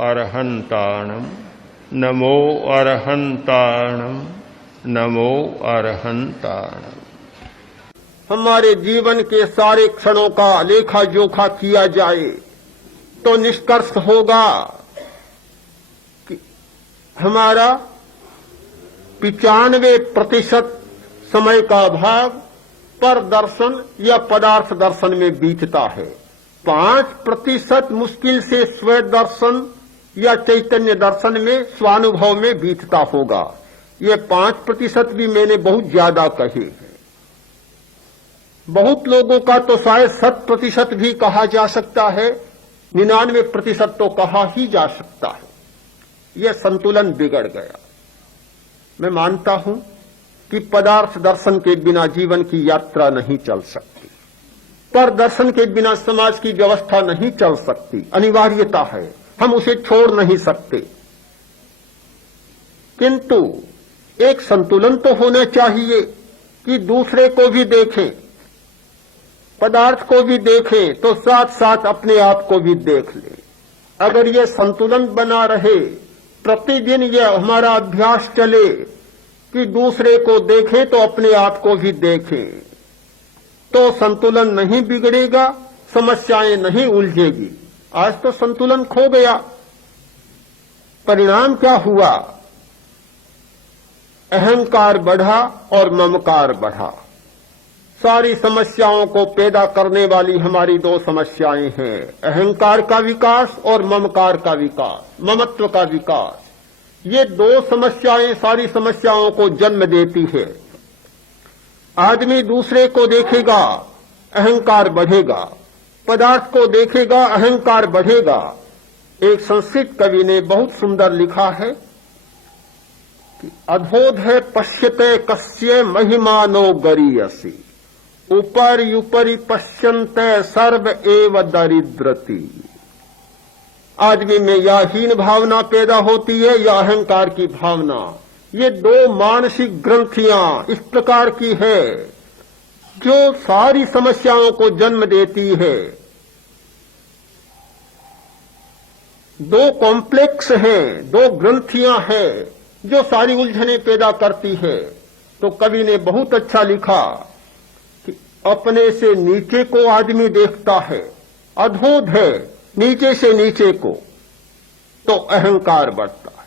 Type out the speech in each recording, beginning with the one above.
अरहन्ताणम् नमो अरहन्ताणम् नमो अरहन्ताणम्। हमारे जीवन के सारे क्षणों का लेखा जोखा किया जाए तो निष्कर्ष होगा कि हमारा 95% समय का भाग पर दर्शन या पदार्थ दर्शन में बीतता है। 5% मुश्किल से स्व दर्शन या चैतन्य दर्शन में स्वानुभव में बीतता होगा। ये 5% भी मैंने बहुत ज्यादा कहे हैं। बहुत लोगों का तो शायद 100% भी कहा जा सकता है, 99% तो कहा ही जा सकता है। यह संतुलन बिगड़ गया। मैं मानता हूं कि पदार्थ दर्शन के बिना जीवन की यात्रा नहीं चल सकती, पर दर्शन के बिना समाज की व्यवस्था नहीं चल सकती, अनिवार्यता है, हम उसे छोड़ नहीं सकते। किंतु एक संतुलन तो होना चाहिए कि दूसरे को भी देखें, पदार्थ को भी देखें तो साथ साथ अपने आप को भी देख लें। अगर यह संतुलन बना रहे, प्रतिदिन यह हमारा अभ्यास चले कि दूसरे को देखें तो अपने आप को भी देखें, तो संतुलन नहीं बिगड़ेगा, समस्याएं नहीं उलझेगी। आज तो संतुलन खो गया। परिणाम क्या हुआ? अहंकार बढ़ा और ममकार बढ़ा। सारी समस्याओं को पैदा करने वाली हमारी 2 समस्याएं हैं, अहंकार का विकास और ममकार का विकास, ममत्व का विकास। ये 2 समस्याएं सारी समस्याओं को जन्म देती है। आदमी दूसरे को देखेगा, अहंकार बढ़ेगा, पदार्थ को देखेगा, अहंकार बढ़ेगा। एक संस्कृत कवि ने बहुत सुंदर लिखा है कि अधोध है पश्यते कस्य महिमानो गरीयसी ऊपर यूपरी पश्यन्ते सर्व एव दरिद्रति। आदमी में या हीन भावना पैदा होती है या अहंकार की भावना। ये 2 मानसिक ग्रंथियां इस प्रकार की है जो सारी समस्याओं को जन्म देती है। 2 कॉम्प्लेक्स हैं, 2 ग्रंथियां हैं जो सारी उलझने पैदा करती है। तो कवि ने बहुत अच्छा लिखा कि अपने से नीचे को आदमी देखता है, अधोध है नीचे से नीचे को, तो अहंकार बढ़ता है।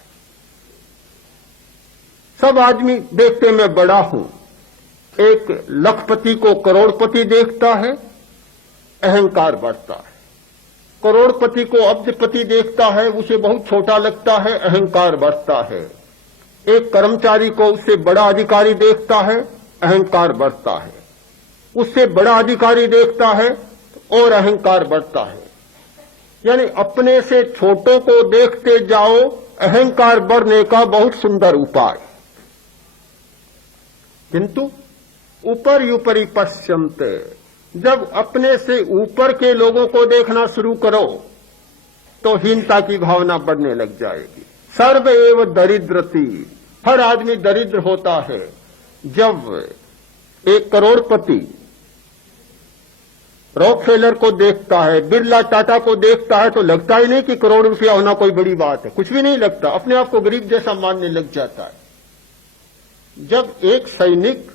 सब आदमी देखते मैं बड़ा हूं, एक लखपति को करोड़पति देखता है, अहंकार बढ़ता है। करोड़पति को अब्जपति देखता है, उसे बहुत छोटा लगता है, अहंकार बढ़ता है। एक कर्मचारी को उससे बड़ा अधिकारी देखता है, अहंकार बढ़ता है। उससे बड़ा अधिकारी देखता है और अहंकार बढ़ता है। यानी अपने से छोटों को देखते जाओ, अहंकार बढ़ने का बहुत सुंदर उपाय। किंतु ऊपर यूपरी पश्यन्ते, जब अपने से ऊपर के लोगों को देखना शुरू करो तो हीनता की भावना बढ़ने लग जाएगी। सर्व एव दरिद्रति, हर आदमी दरिद्र होता है। जब एक करोड़पति रॉकफेलर को देखता है, बिरला टाटा को देखता है, तो लगता ही नहीं कि करोड़ रुपया होना कोई बड़ी बात है, कुछ भी नहीं लगता, अपने आप को गरीब जैसा मानने लग जाता है। जब एक सैनिक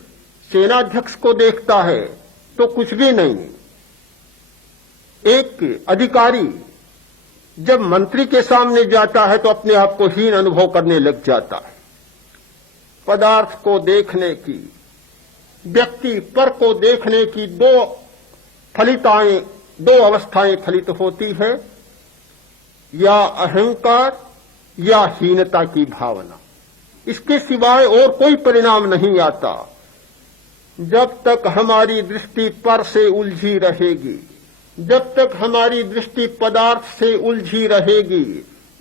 सेनाध्यक्ष को देखता है तो कुछ भी नहीं। एक अधिकारी जब मंत्री के सामने जाता है तो अपने आप को हीन अनुभव करने लग जाता है। पदार्थ को देखने की, व्यक्ति पर को देखने की 2 फलिताएं, 2 अवस्थाएं फलित होती है, या अहंकार या हीनता की भावना। इसके सिवाय और कोई परिणाम नहीं आता। जब तक हमारी दृष्टि पर से उलझी रहेगी, जब तक हमारी दृष्टि पदार्थ से उलझी रहेगी,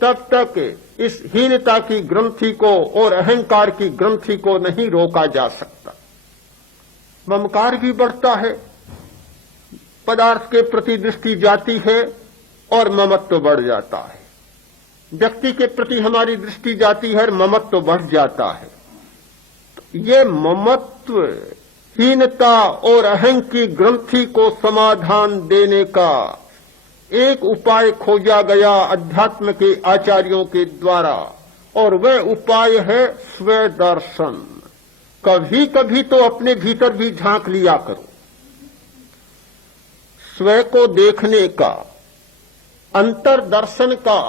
तब तक इस हीनता की ग्रंथि को और अहंकार की ग्रंथि को नहीं रोका जा सकता। ममकार भी बढ़ता है, पदार्थ के प्रति दृष्टि जाती है और ममत्व बढ़ जाता है। व्यक्ति के प्रति हमारी दृष्टि जाती है और ममत्व बढ़ जाता है। ये ममत्व, हीनता और अहं की ग्रंथि को समाधान देने का एक उपाय खोजा गया अध्यात्म के आचार्यों के द्वारा, और वह उपाय है स्व दर्शन। कभी कभी तो अपने भीतर भी झांक लिया करो। स्व को देखने का, अंतर दर्शन का,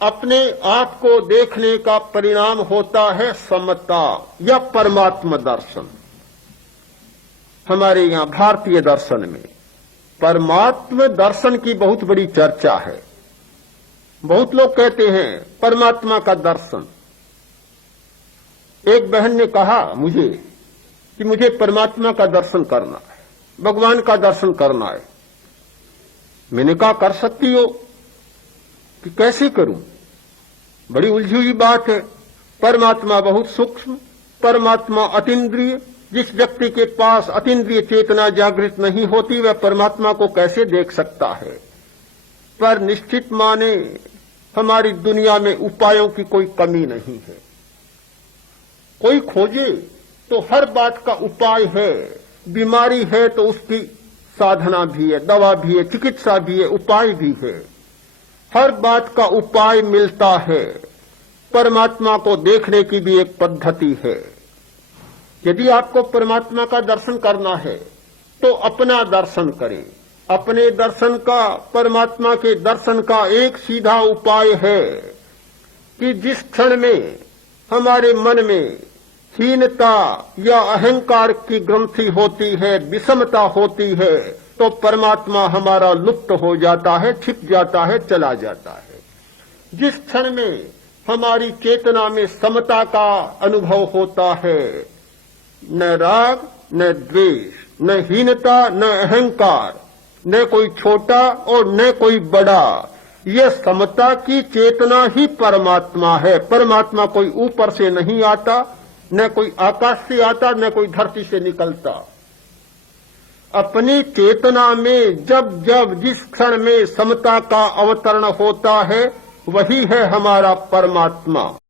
अपने आप को देखने का परिणाम होता है समता या परमात्म दर्शन। हमारे यहां भारतीय दर्शन में परमात्म दर्शन की बहुत बड़ी चर्चा है। बहुत लोग कहते हैं परमात्मा का दर्शन। एक बहन ने कहा मुझे कि मुझे परमात्मा का दर्शन करना है, भगवान का दर्शन करना है। मैंने कहा कर सकती हो, कि कैसे करूं? बड़ी उलझी हुई बात है। परमात्मा बहुत सूक्ष्म, परमात्मा अतीन्द्रिय। जिस व्यक्ति के पास अतीन्द्रिय चेतना जागृत नहीं होती वह परमात्मा को कैसे देख सकता है? पर निश्चित माने हमारी दुनिया में उपायों की कोई कमी नहीं है। कोई खोजे तो हर बात का उपाय है। बीमारी है तो उसकी साधना भी है, दवा भी है, चिकित्सा भी है, उपाय भी है। हर बात का उपाय मिलता है। परमात्मा को देखने की भी एक पद्धति है। यदि आपको परमात्मा का दर्शन करना है तो अपना दर्शन करें। अपने दर्शन का, परमात्मा के दर्शन का एक सीधा उपाय है कि जिस क्षण में हमारे मन में हीनता या अहंकार की ग्रंथि होती है, विषमता होती है, तो परमात्मा हमारा लुप्त हो जाता है, छिप जाता है, चला जाता है। जिस क्षण में हमारी चेतना में समता का अनुभव होता है, न राग, न द्वेष, न हीनता, न अहंकार, न कोई छोटा और न कोई बड़ा, यह समता की चेतना ही परमात्मा है। परमात्मा कोई ऊपर से नहीं आता, न कोई आकाश से आता, न कोई धरती से निकलता। अपनी चेतना में जब जब जिस क्षण में समता का अवतरण होता है वही है हमारा परमात्मा।